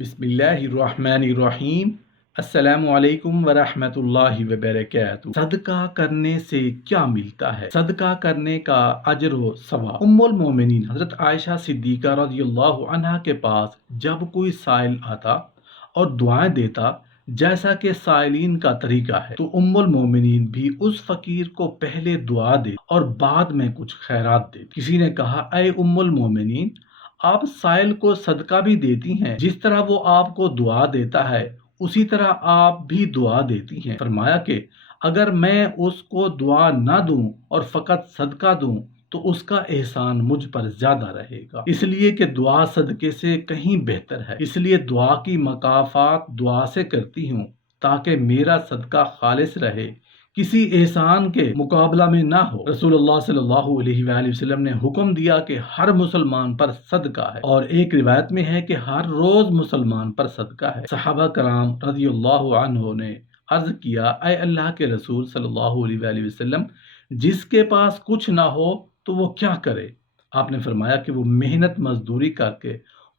बिस्मिल्लाहिर्रहमानिर्रहीम। अस्सलाम वालेकुम वरहमतुल्लाहि वबरकातुहू। सदका करने से क्या मिलता है? सदका करने का अजर व सवाब। उम्मुल मोमिनीन हजरत आयशा सिद्दीका रज़ियल्लाहु अन्हा के पास जब कोई साइल आता और दुआएं देता जैसा कि साइलिन का तरीका है, तो उम्मुल मोमिनीन भी उस फकीर को पहले दुआ दे और बाद में कुछ खैरात दे। किसी ने कहा, अय उम्मुल मोमिनीन, आप साइल को सदका भी देती हैं, जिस तरह वो आपको दुआ देता है उसी तरह आप भी दुआ देती हैं। फरमाया कि अगर मैं उसको दुआ ना दूं और फकत सदका दूं तो उसका एहसान मुझ पर ज्यादा रहेगा, इसलिए कि दुआ सदके से कहीं बेहतर है। इसलिए दुआ की मकाफात दुआ से करती हूँ ताकि मेरा सदका खालिस रहे, किसी एहसान के मुकाबला में ना हो। रसूलुल्लाह सल्लल्लाहु अलैहि वसल्लम ने हुक्म दिया कि हर मुसलमान पर सदका है, और एक रिवायत में है कि हर रोज मुसलमान पर सदका है। सहाबा कराम रज़ियल्लाहु अन्हु ने अर्ज किया, अय अल्लाह के रसूल सल्लल्लाहु अलैहि वसल्लम, जिसके पास कुछ ना हो तो वो क्या करे? आपने फरमाया कि वो मेहनत मजदूरी करके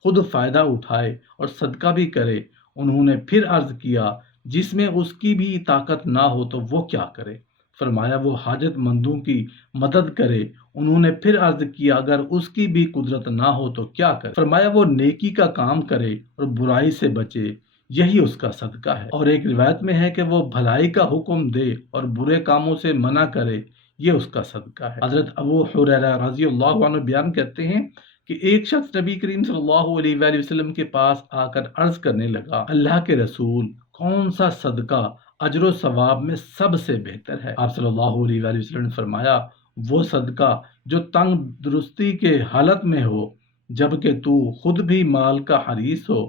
खुद फायदा उठाए और सदका भी करे। उन्होंने फिर अर्ज किया, जिसमें उसकी भी ताकत ना हो तो वो क्या करे? फरमाया, वो हाजतमंदों की मदद करे। उन्होंने फिर अर्ज किया, अगर उसकी भी कुदरत ना हो तो क्या करे? फरमाया, वो नेकी का काम करे और बुराई से बचे, यही उसका सदका है। और एक रिवायत में है कि वो भलाई का हुक्म दे और बुरे कामों से मना करे, ये उसका सदका है। हजरत अबू हुरैरा रज़ियल्लाहु अन्हु बयान करते हैं कि एक शख्स नबी करीम सल्लल्लाहु अलैहि वसल्लम के पास आकर अर्ज करने लगा, अल्लाह के रसूल, कौन सा सदका अजर सवाब में सबसे बेहतर है? आप सल्लल्लाहु अलैहि वसल्लम ने फरमाया, वो सदका जो तंग दुरुस्ती के हालत में हो, जबकि तू खुद भी माल का हरीस हो,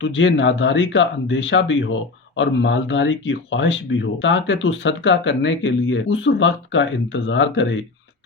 तुझे नादारी का अंदेशा भी हो और मालदारी की ख्वाहिश भी हो, ताकि तू सदका करने के लिए उस वक्त का इंतजार करे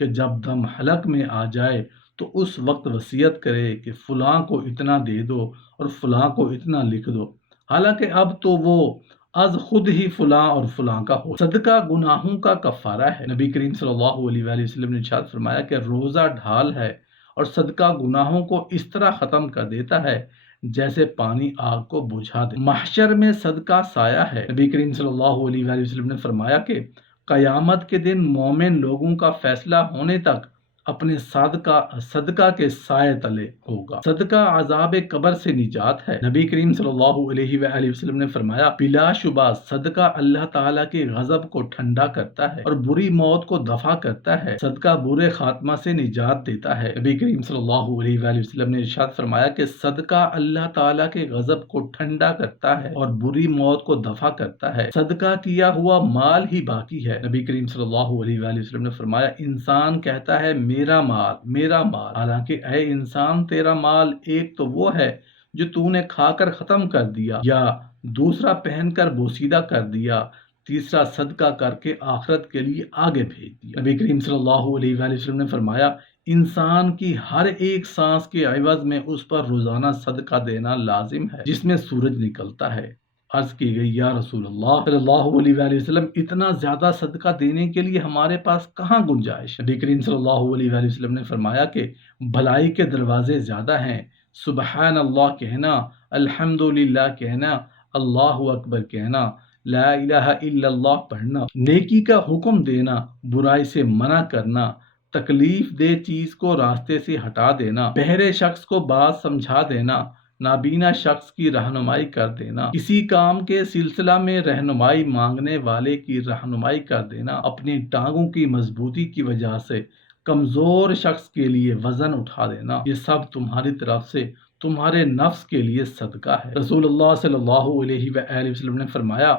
कि जब दम हलक में आ जाए तो उस वक्त वसीयत करे कि फलां को इतना दे दो और फलां को इतना लिख दो, हालांकि अब तो वो आज खुद ही फलां और फलां का हो। सदका गुनाहों का कफारा है। नबी करीम सल्लल्लाहु अलैहि वसल्लम ने इरशाद फरमाया कि रोजा ढाल है और सदका गुनाहों को इस तरह खत्म कर देता है जैसे पानी आग को बुझा दे। महशर में सदका साया है। नबी करीम सल्लल्लाहु अलैहि वसल्लम ने फरमाया कि कयामत के दिन मोमिन लोगों का फैसला होने तक अपने सदका के साए तले होगा। सदका अजाब कब्र से निजात है। नबी करीम सल्लल्लाहु अलैहि वसल्लम ने फरमाया, बिलाशुबा सदका अल्लाह ताला के गजब को ठंडा करता है और बुरी मौत को दफा करता है। सदका बुरे खात्मा से निजात देता है। नबी करीम सल्लल्लाहु अलैहि वसल्लम ने इरशाद फरमाया कि सदका अल्लाह ताला के गजब को ठंडा करता है और बुरी मौत को दफा करता है। सदका किया हुआ माल ही बाकी है। नबी करीम सल्लल्लाहु अलैहि वसल्लम ने फरमाया, इंसान कहता है मेरा माल, हालांकि ऐ इंसान, तेरा माल एक तो वो है जो तूने खाकर खत्म कर दिया, या दूसरा पहनकर बोसीदा कर दिया, तीसरा सदका करके आखिरत के लिए आगे भेज दिया। नबी करीम सल्लल्लाहु अलैहि वसल्लम ने फरमाया, इंसान की हर एक सांस के एवज में उस पर रोजाना सदका देना लाजिम है जिसमें सूरज निकलता है। अर्ज की गई, या रसूल अल्लाह सल्लल्लाहु अलैहि वसल्लम, इतना ज्यादा सदका देने के लिए हमारे पास कहाँ गुंजाइश? नबी करीम सल्लल्लाहु अलैहि वसल्लम ने फरमाया कि भलाई के दरवाजे ज्यादा हैं। सुबहान अल्लाह कहना, अल्हम्दुलिल्लाह कहना, अल्लाहु अकबर कहना, ला इलाहा इल्लल्लाह पढ़ना, नेकी का हुक्म देना, बुराई से मना करना, तकलीफ दे चीज को रास्ते से हटा देना, बहरे शख्स को बात समझा देना, नाबीना शख्स की रहनुमाई कर देना, किसी काम के सिलसिला में रहनुमाई मांगने वाले की रहनुमाई कर देना, अपनी टांगों की मजबूती की वजह से कमजोर शख्स के लिए वजन उठा देना, ये सब तुम्हारी तरफ से तुम्हारे नफ्स के लिए सदका है। रसूलुल्लाह सल्लल्लाहु अलैहि वसल्लम ने फरमाया,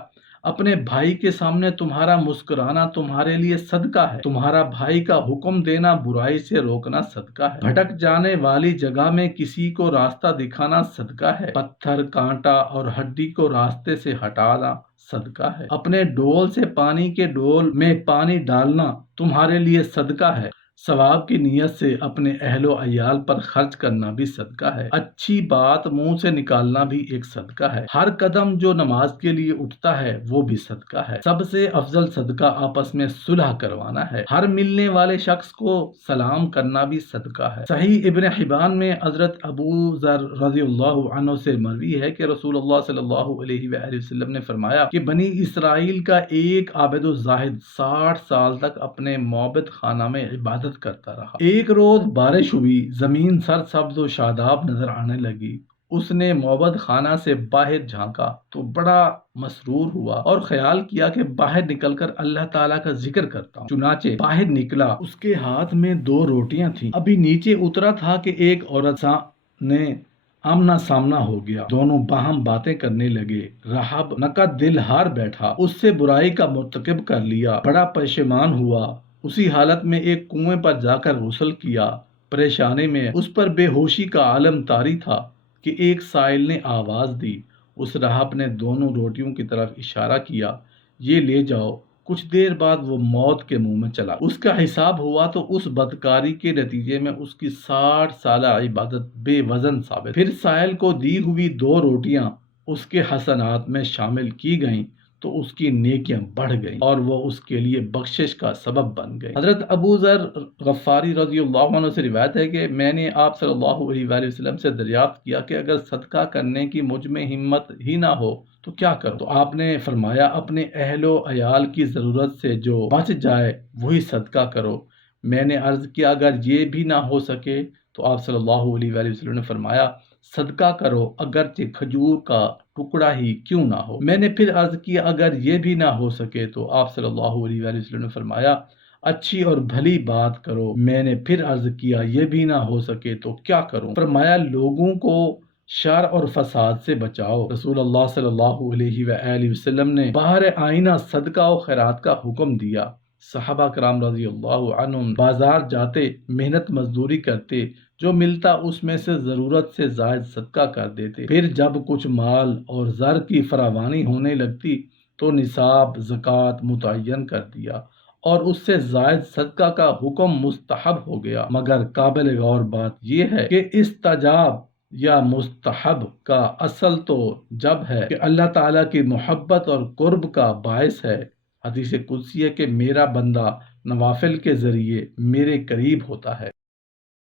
अपने भाई के सामने तुम्हारा मुस्कुराना तुम्हारे लिए सदका है। तुम्हारा भाई का हुक्म देना, बुराई से रोकना सदका है। भटक जाने वाली जगह में किसी को रास्ता दिखाना सदका है। पत्थर, कांटा और हड्डी को रास्ते से हटाना सदका है। अपने डोल से पानी के डोल में पानी डालना तुम्हारे लिए सदका है। ثواب کی نیت سے اپنے اہل و عیال پر خرچ کرنا بھی صدقہ ہے۔ اچھی بات منہ سے نکالنا بھی ایک صدقہ ہے۔ ہر قدم جو نماز کے لیے اٹھتا ہے وہ بھی صدقہ ہے۔ سب سے افضل صدقہ آپس میں صلح کروانا ہے۔ ہر ملنے والے شخص کو سلام کرنا بھی صدقہ ہے۔ صحیح ابن حبان میں حضرت ابو ذر رضی اللہ عنہ سے مروی ہے کہ رسول اللہ صلی اللہ علیہ وآلہ وسلم نے فرمایا کہ بنی اسرائیل کا ایک عابد و زاہد 60 سال تک اپنے معبد خانہ میں عبادت کرتا رہا۔ ایک روز بارش ہوئی، زمین سرسبز و شاداب نظر آنے لگی۔ اس نے معبد خانہ سے باہر جھانکا تو بڑا مسرور ہوا اور خیال کیا کہ باہر نکل کر اللہ تعالیٰ کا ذکر کرتا ہوں۔ چنانچہ باہر نکلا، اس کے ہاتھ میں 2 روٹیاں تھیں۔ ابھی نیچے اترا تھا کہ ایک عورت نے آمنا سامنا ہو گیا۔ دونوں باہم باتیں کرنے لگے۔ راہب نقد دل ہار بیٹھا، اس سے برائی کا مرتکب کر لیا، بڑا پشیمان ہوا۔ اسی حالت میں ایک کنویں پر جا کر غسل کیا۔ پریشانی میں اس پر بے ہوشی کا عالم طاری تھا کہ ایک سائل نے آواز دی۔ اس راہب نے دونوں روٹیوں کی طرف اشارہ کیا، یہ لے جاؤ۔ کچھ دیر بعد وہ موت کے منہ میں چلا۔ اس کا حساب ہوا تو اس بدکاری کے نتیجے میں اس کی 60 سالہ عبادت بے وزن ثابت۔ پھر سائل کو دی ہوئی 2 روٹیاں اس کے حسنات میں شامل کی گئیں تو اس کی نیکیاں بڑھ گئیں اور وہ اس کے لیے بخشش کا سبب بن گئی۔ حضرت ابو ذر غفاری رضی اللہ عنہ سے روایت ہے کہ میں نے آپ صلی اللہ علیہ وآلہ وسلم سے دریافت کیا کہ اگر صدقہ کرنے کی مجھ میں ہمت ہی نہ ہو تو کیا کروں؟ تو آپ نے فرمایا اپنے اہل و عیال کی ضرورت سے جو بچ جائے وہی صدقہ کرو۔ میں نے عرض کیا اگر یہ بھی نہ ہو سکے تو آپ صلی اللہ علیہ وآلہ وسلم نے فرمایا صدقہ کرو اگرچہ کھجور کا ٹکڑا ہی کیوں نہ ہو۔ میں نے پھر عرض کیا اگر یہ بھی نہ ہو سکے تو آپ صلی اللہ علیہ وآلہ وسلم نے فرمایا اچھی اور بھلی بات کرو۔ میں نے پھر عرض کیا یہ بھی نہ ہو سکے تو کیا کروں؟ فرمایا لوگوں کو شر اور فساد سے بچاؤ۔ رسول اللہ صلی اللہ علیہ وآلہ وسلم نے باہر آئینہ صدقہ و خیرات کا حکم دیا۔ صحابہ کرام رضی اللہ عنہم بازار جاتے، محنت مزدوری کرتے، جو ملتا اس میں سے ضرورت سے زائد صدقہ کر دیتے۔ پھر جب کچھ مال اور زر کی فراوانی ہونے لگتی تو نصاب زکوٰۃ متعین کر دیا اور اس سے زائد صدقہ کا حکم مستحب ہو گیا۔ مگر قابل غور بات یہ ہے کہ استجاب یا مستحب کا اصل تو جب ہے کہ اللہ تعالیٰ کی محبت اور قرب کا باعث ہے۔ حدیث قدسی ہے کہ میرا بندہ نوافل کے ذریعے میرے قریب ہوتا ہے۔